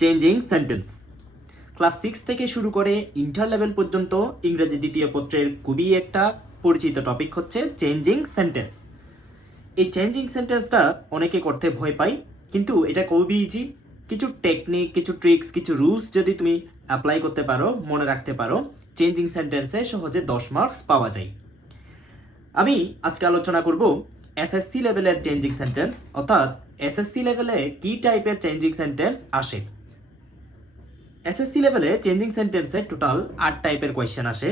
Changing sentence. Class 6 থেকে শুরু করে ইন্টার লেভেল পর্যন্ত ইংরেজি দ্বিতীয় পত্রের খুবই একটা পরিচিত টপিক হচ্ছে চেঞ্জিং সেন্টেন্স। এই চেঞ্জিং সেন্টেন্সটা অনেকে করতে ভয় পায়, কিন্তু এটা খুবই ইজি। কিছু টেকনিক, কিছু ট্রিক্স, কিছু রুলস যদি তুমি অ্যাপ্লাই করতে পারো, মনে রাখতে পারো, চেঞ্জিং সেন্টেন্সে সহজে 10 মার্কস পাওয়া যায়। আমি আজকে আলোচনা করব এসএসসি লেভেলের চেঞ্জিং সেন্টেন্স, অর্থাৎ এসএসসি লেভেলে কি টাইপের চেঞ্জিং সেন্টেন্স আসে। এসএসসি লেভেলে চেঞ্জিং সেন্টেন্সে টোটাল 8 টাইপের কোয়েশ্চেন আসে: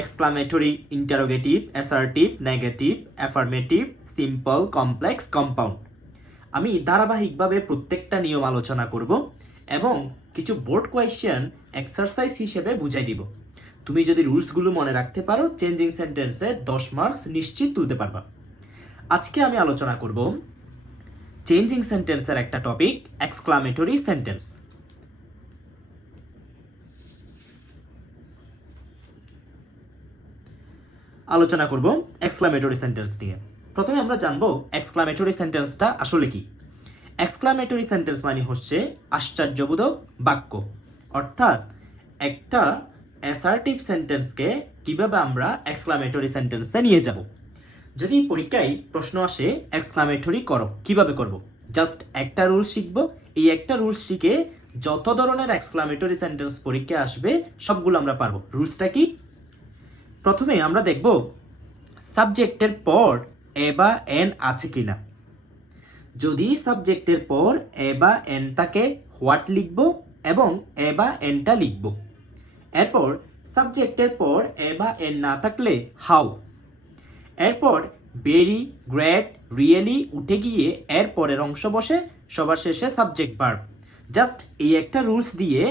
exclamatory, interrogative, assertive, negative, affirmative, simple, complex, compound. আমি ধারাবাহিকভাবে প্রত্যেকটা নিয়ম আলোচনা করব এবং কিছু বোর্ড কোয়েশ্চেন এক্সারসাইজ হিসেবে বুঝাই দিব। তুমি যদি রুলসগুলো মনে রাখতে পারো, চেঞ্জিং সেন্টেন্সে 10 মার্কস নিশ্চিত তুলতে পারবা। আজকে আমি আলোচনা করব চেঞ্জিং সেন্টেন্সের একটা টপিক, এক্সক্লামেটরি সেন্টেন্স। আলোচনা করব এক্সক্লামেটরি সেন্টেন্স নিয়ে। প্রথমে আমরা জানবো এক্সক্লামেটরি সেন্টেন্সটা আসলে কি। এক্সক্লামেটরি সেন্টেন্স মানে হচ্ছে আশ্চর্যবোধক বাক্য, অর্থাৎ একটা অ্যাসার্টিভ সেন্টেন্সকে কিভাবে আমরা এক্সক্লামেটরি সেন্টেন্সে নিয়ে যাব। যদি পরীক্ষায় প্রশ্ন আসে এক্সক্লামেটরি করো, কিভাবে করব? জাস্ট একটা রুল শিখবো, এই একটা রুল শিখে যত ধরনের এক্সক্লামেটরি সেন্টেন্স পরীক্ষায় আসবে সবগুলো আমরা পারবো। রুলসটা কি? প্রথমে আমরা দেখব সাবজেক্টের পর এ বা এন আছে কিনা। যদি সাবজেক্টের পর এ বা এন থাকে, হোয়াট লিখব এবং এ বা এনটা লিখব। এরপর সাবজেক্টের পর এ বা এন না থাকলে হাউ। এরপর ভেরি, গ্রেট, রিয়েলি উঠে গিয়ে এর পরের অংশ বসে, সবার শেষে সাবজেক্ট ভার্ব। জাস্ট এই একটা রুলস দিয়ে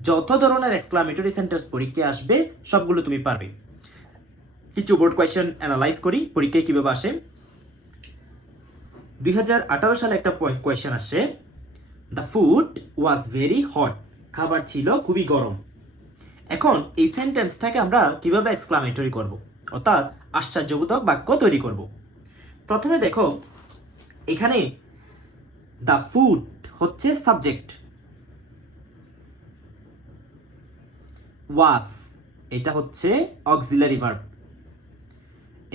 যত ধরনের এক্সক্লামেটরি সেন্টেন্স পরীক্ষায় আসবে সবগুলো তুমি পারবে। কিছু বোর্ড কোয়েশ্চেন অ্যানালাইজ করি পরীক্ষায় কিভাবে আসে। 2018 সালে একটা কোয়েশ্চেন আসে, the food was very hot. খাবার ছিল খুবই গরম। এখন এই সেন্টেন্সটাকে আমরা কিভাবে এক্সক্লামেটরি করব, অর্থাৎ আশ্চর্যবোধক বাক্য তৈরি করব। প্রথমে দেখো, এখানে দ্য ফুড হচ্ছে সাবজেক্ট, ওয়াজ এটা হচ্ছে অক্সিলারি ভার্ব,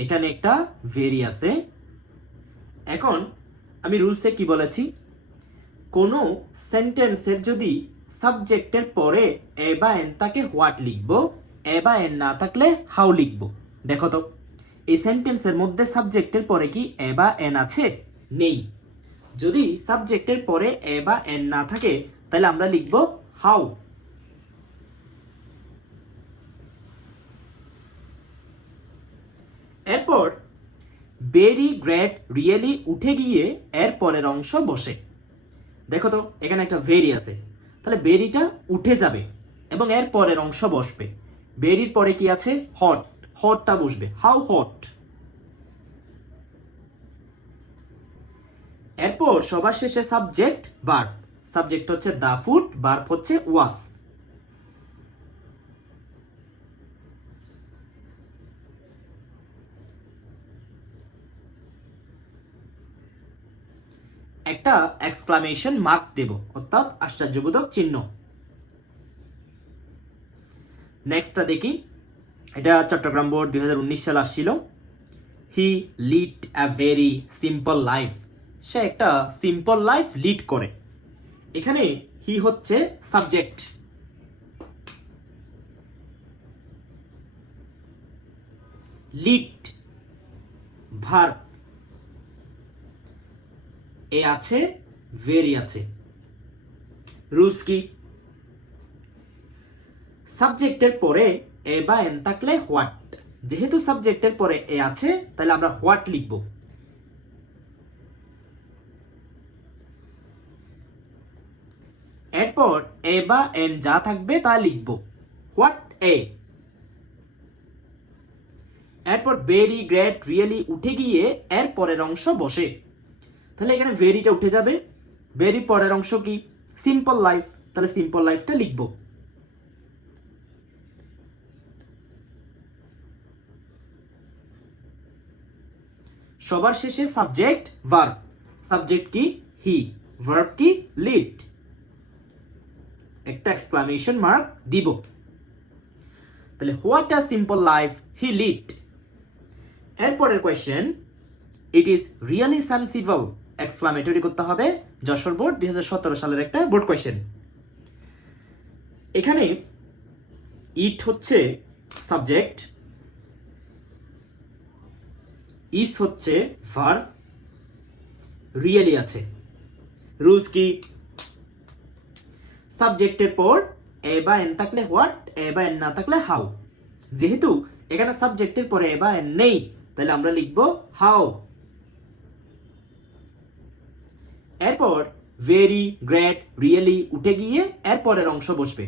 এখানে একটা ভেরি আছে। এখন আমি রুলসে কি বলেছি, কোনো সেন্টেন্সের যদি সাবজেক্টের পরে এ বা এন থাকে হোয়াট লিখব, এ বা এন না থাকলে হাউ লিখব। দেখো তো এই সেন্টেন্সের মধ্যে সাবজেক্টের পরে কি এ বা এন আছে? নেই। যদি সাবজেক্টের পরে এ বা এন না থাকে তাহলে আমরা লিখব হাউ। এরপর ভেরি, গ্রেট, রিয়েলি উঠে গিয়ে এর পরের অংশ বসে। দেখো তো এখানে একটা ভেরি আছে, তাহলে ভেরিটা উঠে যাবে এবং এর পরের অংশ বসবে। ভেরির পরে কি আছে? হট, হটটা বসবে, হাউ হট। এরপর সবার শেষে সাবজেক্ট ভার্ব। সাবজেক্ট হচ্ছে দ্য ফুড, ভার্ব হচ্ছে ওয়াজ। একটা এক্সক্লামেশন মার্ক দেব, অর্থাৎ আশ্চর্যবোধক চিহ্ন। নেক্সটটা দেখি, এটা চট্টগ্রাম বোর্ড 2019 সালে আসছিল। He lead a very simple life. সে একটা সিম্পল লাইফ লিড করে। এখানে হি হচ্ছে সাবজেক্ট, লিড ভার্ব, এ আছে, ভেরি আছে। রুলস কি? সাবজেক্টের পরে এ বা এন থাকলে হোয়াট। যেহেতু সাবজেক্টের পরে এ আছে তাহলে আমরা হোয়াট লিখব। এরপর এ বা এন যা থাকবে তা লিখব, হোয়াট এ। এরপর ভেরি, গ্রেট, রিয়েলি উঠে গিয়ে এর পরের অংশ বসে। তাহলে এখানে ভেরিটা উঠে যাবে, ভেরি পরের অংশ কি? সিম্পল লাইফ, তাহলে সিম্পল লাইফটা লিখব। সবার শেষে সাবজেক্ট ভার্ব। সাবজেক্ট কি? হি, ভার্ব কি? লিড। একটা এক্সক্লামেশন মার্ক দিব। তাহলে what a simple life he lead. এরপরের question, it is really sensible exclamatory করতে হবে। যশোর বোর্ড 2017 সালের একটা বোর্ড কোয়েশ্চেন। এখানে ইট হচ্ছে সাবজেক্ট, ইস হচ্ছে ভার্ব, রিয়েলি আছে। রুলস কি? সাবজেক্টের পর এ বা এন থাকলে হোয়াট, এ বা এন না থাকলে হাউ। যেহেতু এখানে সাবজেক্টের পরে এ বা এন নেই, তাহলে আমরা লিখব হাউ। এরপর ভেরি, গ্রেট, রিয়েলি উঠে গিয়ে এর পরের অংশ বসবে।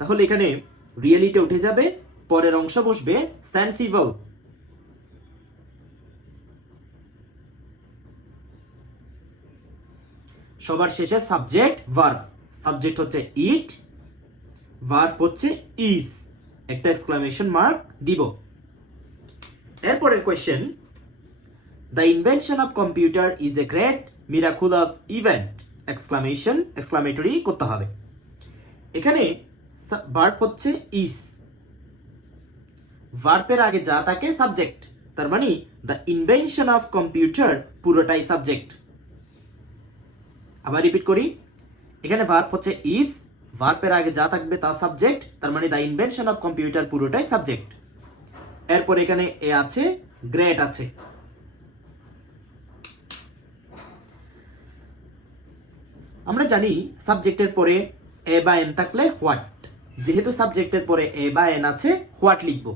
তাহলে এখানে রিয়েলিটা উঠে যাবে, পরের অংশ বসবে সেন্সিবল। সবার শেষে সাবজেক্ট ভার্ব। সাবজেক্ট হচ্ছে ইট, ভার্ব হচ্ছে ইজ। একটা এক্সক্লামেশন মার্ক দিব। এরপরের question, the invention of computer is a great miraculous event exclamatory করতে হবে। এখানে ভার্ব হচ্ছে ইজ, ভার্বের আগে যা থাকে সাবজেক্ট, তার মানে দ্য ইনভেনশন অফ কম্পিউটার পুরোটাই সাবজেক্ট। আবার রিপিট করি, এখানে ভার্ব হচ্ছে ইজ, ভার্বের আগে যা থাকবে তা সাবজেক্ট, তার মানে দ্য ইনভেনশন অফ কম্পিউটার পুরোটাই সাবজেক্ট। এরপর এখানে এ আছে, গ্রেট আছে। আমরা জানি সাবজেক্টের পরে এ বা এন থাকলে হোয়াট, যেহেতু সাবজেক্টের পরে এ বা এন আছে, হোয়াট লিখব।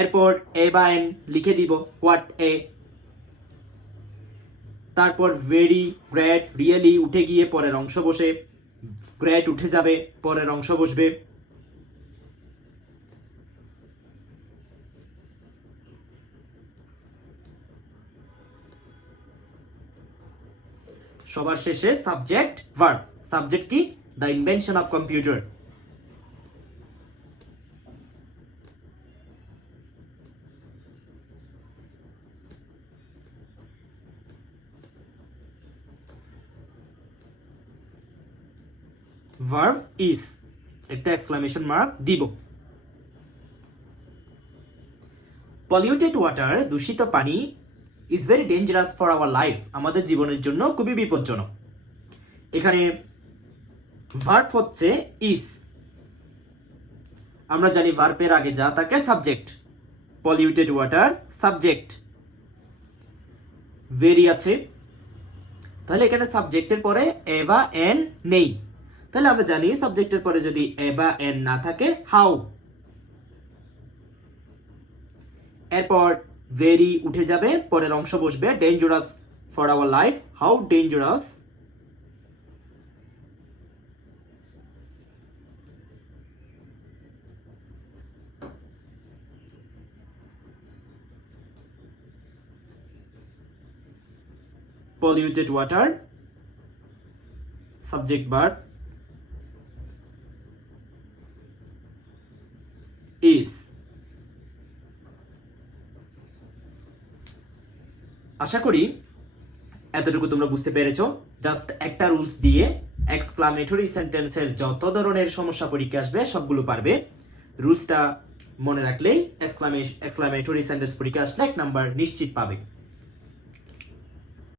এরপর এ বা এন লিখে দিব, হোয়াট এ। তারপর ভেরি, গ্রেট, রিয়েলি উঠে গিয়ে পরের অংশ বসে, গ্রেট উঠে যাবে, পরের অংশ বসবে। সবার শেষে সাবজেক্ট ভার্ব। সাবজেক্ট কি? The invention of computer. Verb is, একটা এক্সক্লামেশন মার্ক দিব। পলিউটেড ওয়াটার, দূষিত পানি, is very dangerous for our life, আমাদের জীবনের জন্য খুবই বিপজ্জনক। এখানে ভার্ব হচ্ছে ইজ। আমরা জানি ভার্বের আগে যা থাকে subject. Polluted water subject, very আছে, তাহলে এখানে সাবজেক্টের পরে এ বা এন নেই, তাহলে আমরা জানি সাবজেক্টের পরে যদি এ বা এন না থাকে হাউ। এরপর ভেরি উঠে যাবে, পরের অংশ বসবে dangerous for our life, how dangerous. polluted water, subject verb is। আশা করি এতটুকু তোমরা বুঝতে পেরেছো। জাস্ট একটা রুলস দিয়ে এক্সক্লামেটরি সেন্টেন্সের যত ধরনের সমস্যা পরীক্ষা আসবে সবগুলো পারবে। রুলসটা মনে রাখলেই এক্সক্লামেটরি সেন্টেন্স পরীক্ষা আসলে 1 নাম্বার নিশ্চিত পাবে।